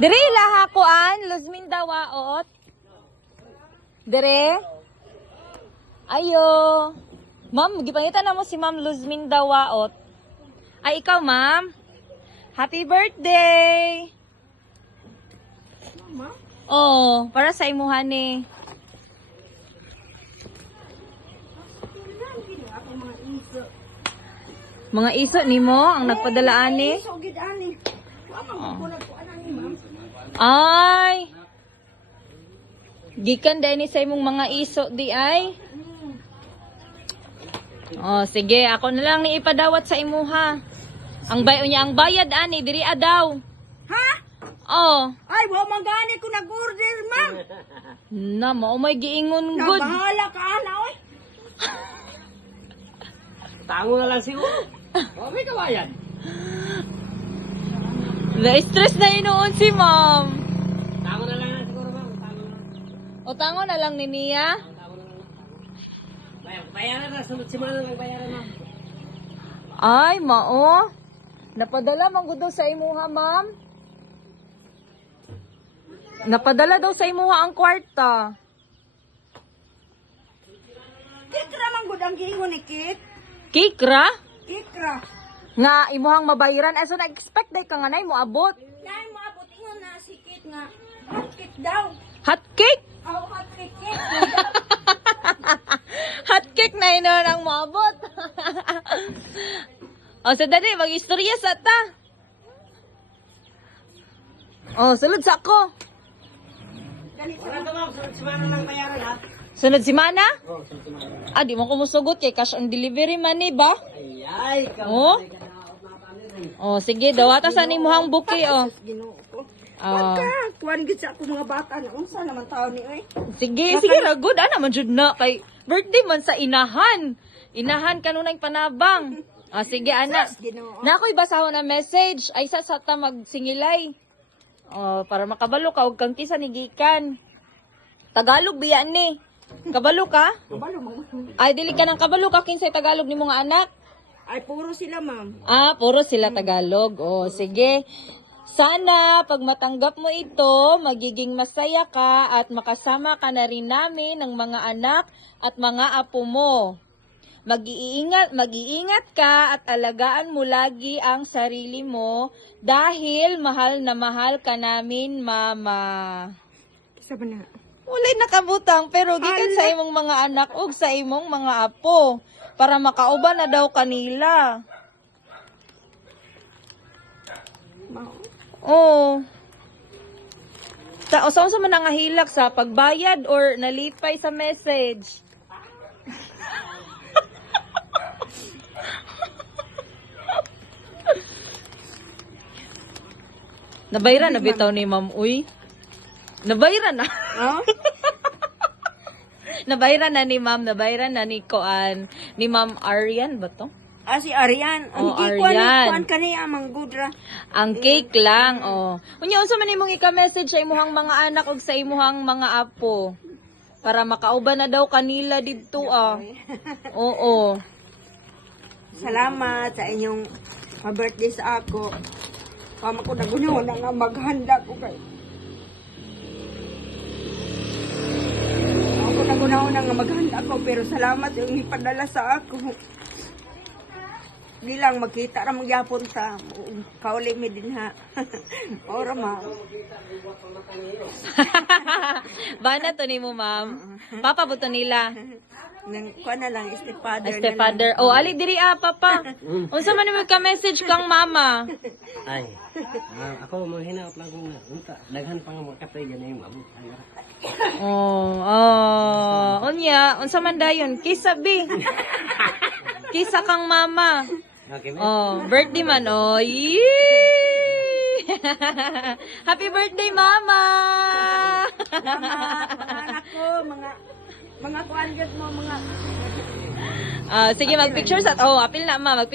Dire laha kuan, Luzmin Dawaot. Dire. Ayo. Ma'am, gipangitan na mo si Ma'am Luzmin Dawaot. Ay, ikaw, ma'am. Happy birthday! Mama? Oh, para sa imuhan ni. Mga iso ni mo ang nagpadalaan ni. Iso gid ani. Wa man ko nagkuan ani, ma'am. Ay. Gikan dai ni sa imong mga iso di ay. Oh, sige, ako na lang ni ipadawat sa imuha. Ang ang bayad ani diri adaw. Ha? Oh, Ay, wa man gani ko nag-order, ma'am. na mo may giingon good. Nabahala ka ana oy. Tango na lang siguro. Oh, may kawayan. Na-stress na inuon si ma'am. Tango na lang siguro, ma'am. Tango na lang. O tango na lang ni Nia. Tango na lang. Bayaran na. Sunod simana lang bayaran na. Ay, mao. Napadala man gud daw sa imuha, ma'am. Napadala daw sa imuha ang kwarta. Kikra man gud ang giingon ni Kik. Kikra? Kikra. Nga imuhang mabayaran. Aso na-expect day ka nga nay mo abot. Nay mo abot ingon na si Kik nga. Hot cake daw. Hot cake? Aw hot cake. Hot cake na ino ang maabot. O, sa dali, mag-istorya sa ta. O, sulod sa ako. Wala ka, ma'am. Sunod simana lang bayaran, ha? Sunod si Mana? Oh, sunod simana. Ah, di mo kumusugot kay cash on delivery money ba? Ay, Oh? O, sige, dawata sa nimuhang buki, o. Ginoo ko. Ah. Kuan gid sa ako mga bata na unsa naman taon ni oy. Sige, sige ra good ana man jud na kay birthday man sa inahan. Inahan kanunay panabang. Ah sige ana. Ginoo. Na ako'y basahon na message ay sa ta magsingilay. Oh, para makabalo ka og kang kisa ni gikan. Tagalog biya ni. Kabalo ka? Kabalo mo. Ay dili ka ng kabalo ka kinsay Tagalog ni mga anak. Ay puro sila, ma'am. Ah, puro sila Tagalog. Oh, sige. Sana pag matanggap mo ito, magiging masaya ka at makasama ka na rin namin ng mga anak at mga apo mo. Mag-iingat ka at alagaan mo lagi ang sarili mo dahil mahal na mahal ka namin, Mama. Kisa ba na? Walay nakabutang pero gikan sa imong mga anak ug sa imong mga apo para makauban na daw kanila. Mao. Oh. Sa man nga hilak sa pagbayad or nalipay sa message? Nabayran na bitaw ni Ma'am Uy. Nabayran na. Oh? Nabayran na ni Ma'am, nabayran na ni Koan, ni Ma'am Arian ba to? Ah, si Arian. Ang Oh, gikuan Arian. kuan kaniya mang gudra. Ang cake lang, oh. Unya unsa man imong ika-message sa imuhang mga anak ug sa imuhang mga apo para makauban na daw kanila didto ah. Oo. Salamat sa inyong birthday sa ako. Pama ko nagunaw na nga maghanda ko kay. Ako nagunaw na nga maghanda ko pero salamat yung ipadala sa ako. Di lang magkita ra magyapon ta. Kauli mi din ha. Ora ma. Bana to nimo, Ma'am. Papa buto nila. Nang kuan na lang stepfather. Stepfather. Oh, ali diri papa. Unsa man imong ka-message kang mama? Ay. Ako, mahinaot lang kung unta. Daghan pa nga mga kapay ganyan yung mabot. Unya, unsa man dayon? Kisabi. Kisa kang mama. Okay, ma'am. Oh, birthday man, oh. Yee! Happy birthday, Mama! Salamat mga anak ko, mga kuan gyud mo mga Sige, mag-picture sa... Oh, apil na, ma.